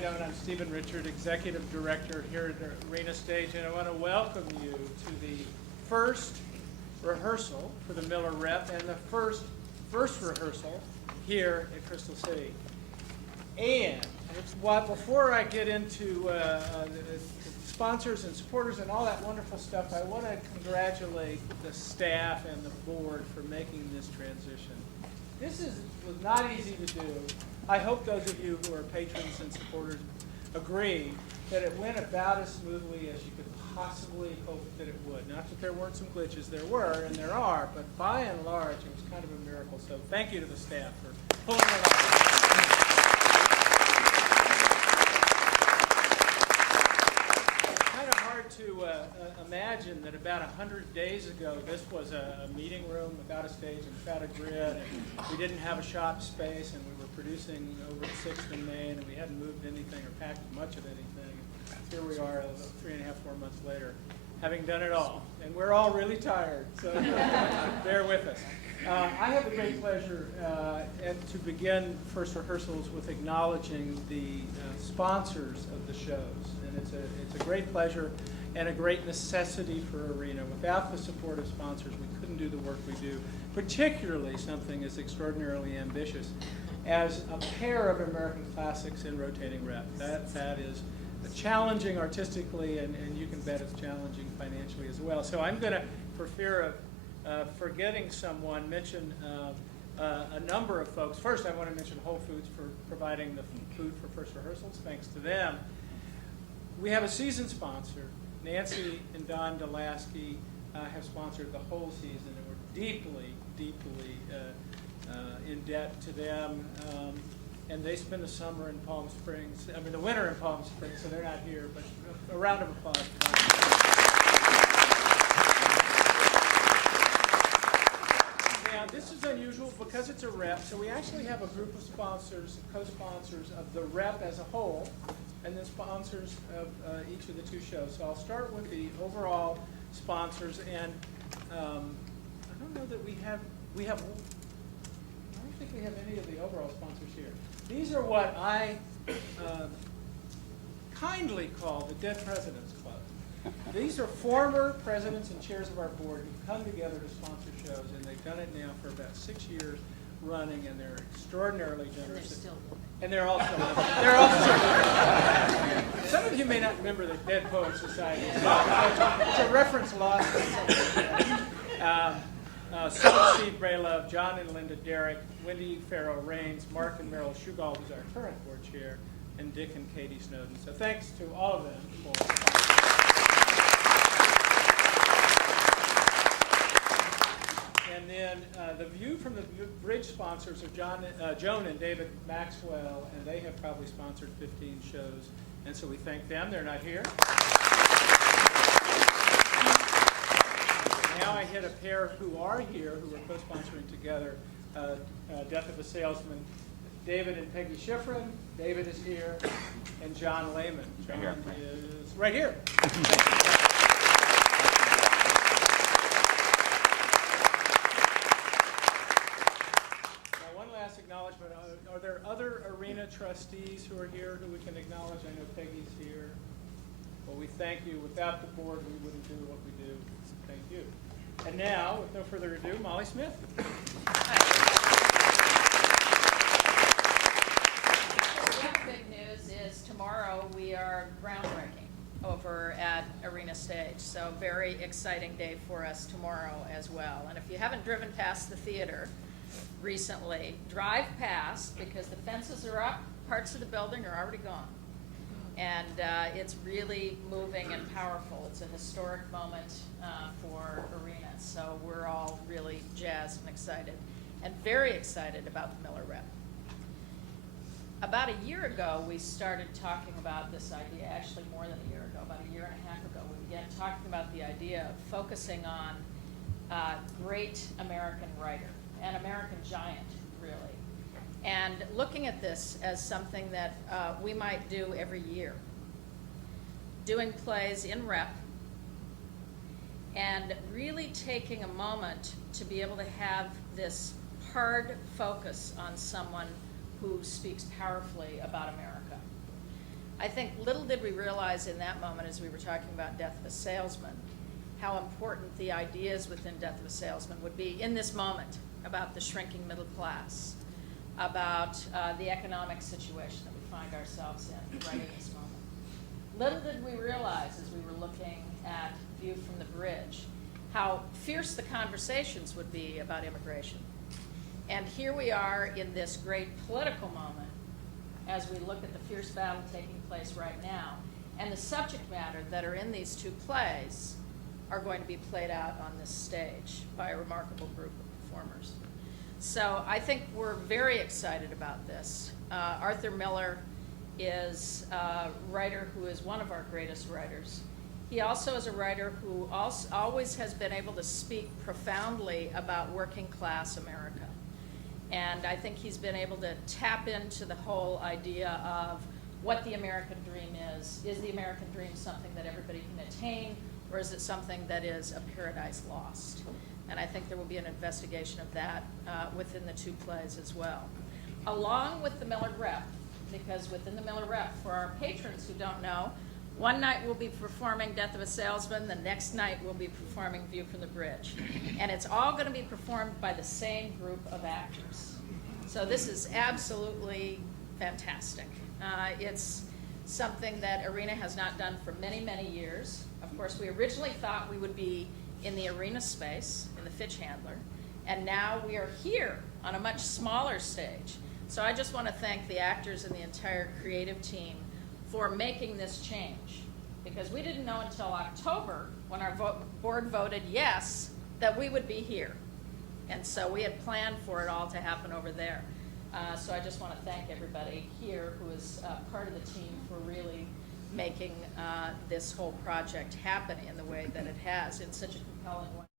don't, I'm Stephen Richard, Executive Director here at Arena Stage, and I want to welcome you to the first rehearsal for the Miller Rep and the first rehearsal here at Crystal City. And before I get into the sponsors and supporters and all that wonderful stuff, I want to congratulate the staff and the board for making this transition. This was not easy to do. I hope those of you who are patrons and supporters agree that it went about as smoothly as you could possibly hope that it would. Not that there weren't some glitches, there were and there are, but by and large it was kind of a miracle. So thank you to the staff for pulling it off. To imagine that about 100 days ago, this was a meeting room without a stage and without a grid, and we didn't have a shop space, and we were producing over at 6th and Main, and we hadn't moved anything or packed much of anything. Here we are 3.5, 4 months later, having done it all. And we're all really tired, so bear with us. I have the great pleasure to begin first rehearsals with acknowledging the sponsors of the shows. And it's a great pleasure and a great necessity for Arena. Without the support of sponsors, we couldn't do the work we do, particularly something as extraordinarily ambitious as a pair of American classics in rotating rep. That is challenging artistically, and you can bet it's challenging financially as well. So I'm going to, for fear of forgetting someone, mention a number of folks. First, I want to mention Whole Foods for providing the food for first rehearsals. Thanks to them. We have a season sponsor. Nancy and Don Delasky have sponsored the whole season, and we're deeply, deeply in debt to them. And they spend the summer in Palm Springs, the winter in Palm Springs, so they're not here, but a round of applause for them. Now, this is unusual because it's a rep, so we actually have a group of sponsors, co-sponsors of the rep as a whole, and then sponsors of each of the two shows. So I'll start with the overall sponsors, and I don't know that I don't think we have any of the overall sponsors here. These are what I kindly call the Dead Presidents Club. These are former presidents and chairs of our board who come together to sponsor shows, and they've done it now for about 6 years running, and they're extraordinarily generous. And they're also some of you may not remember the Dead Poets Society. It's a reference lost. Steve Braylove, John and Linda Derrick, Wendy Farrow Rains, Mark and Meryl Shugall, who's our current board chair, and Dick and Katie Snowden. So thanks to all of them for And then the view from the bridge sponsors are Joan and David Maxwell, and they have probably sponsored 15 shows, and so we thank them. They're not here. Now I hit a pair who are here, who are co-sponsoring together, Death of a Salesman. David and Peggy Schifrin. David is here, and John Lehman. John is right here. Acknowledgement. Are there other Arena trustees who are here who we can acknowledge? I know Peggy's here. Well, we thank you. Without the board, we wouldn't do what we do. Thank you. And now, with no further ado, Molly Smith. The other big news is tomorrow we are groundbreaking over at Arena Stage. So very exciting day for us tomorrow as well. And if you haven't driven past the theater recently, drive past, because the fences are up, parts of the building are already gone. And it's really moving and powerful. It's a historic moment for Arena. So we're all really jazzed and excited, and very excited about the Miller Rep. About a year ago, we started talking about this idea, actually more than a year ago, about a year and a half ago, we began talking about the idea of focusing on a great American writer, an American giant, really, and looking at this as something that we might do every year. Doing plays in rep, and really taking a moment to be able to have this hard focus on someone who speaks powerfully about America. I think little did we realize in that moment, as we were talking about Death of a Salesman, how important the ideas within Death of a Salesman would be in this moment about the shrinking middle class, about the economic situation that we find ourselves in right in this moment. Little did we realize as we were looking at View from the Bridge how fierce the conversations would be about immigration. And here we are in this great political moment as we look at the fierce battle taking place right now. And the subject matter that are in these two plays are going to be played out on this stage by a remarkable group of performers. So I think we're very excited about this. Arthur Miller is a writer who is one of our greatest writers. He also is a writer who always has been able to speak profoundly about working class America. And I think he's been able to tap into the whole idea of what the American dream is. Is the American dream something that everybody can attain, or is it something that is a paradise lost? And I think there will be an investigation of that within the two plays as well. Along with the Miller Rep, because within the Miller Rep, for our patrons who don't know, one night we'll be performing Death of a Salesman, the next night we'll be performing View from the Bridge. And it's all going to be performed by the same group of actors. So this is absolutely fantastic. It's something that Arena has not done for many, many years. Of course, we originally thought we would be in the Arena space, in the Fitch Handler, and now we are here on a much smaller stage. So I just want to thank the actors and the entire creative team for making this change, because we didn't know until October, when our board voted yes, that we would be here. And so we had planned for it all to happen over there. So I just want to thank everybody here who is part of the team for really making this whole project happen in the way that it has, in such a compelling way.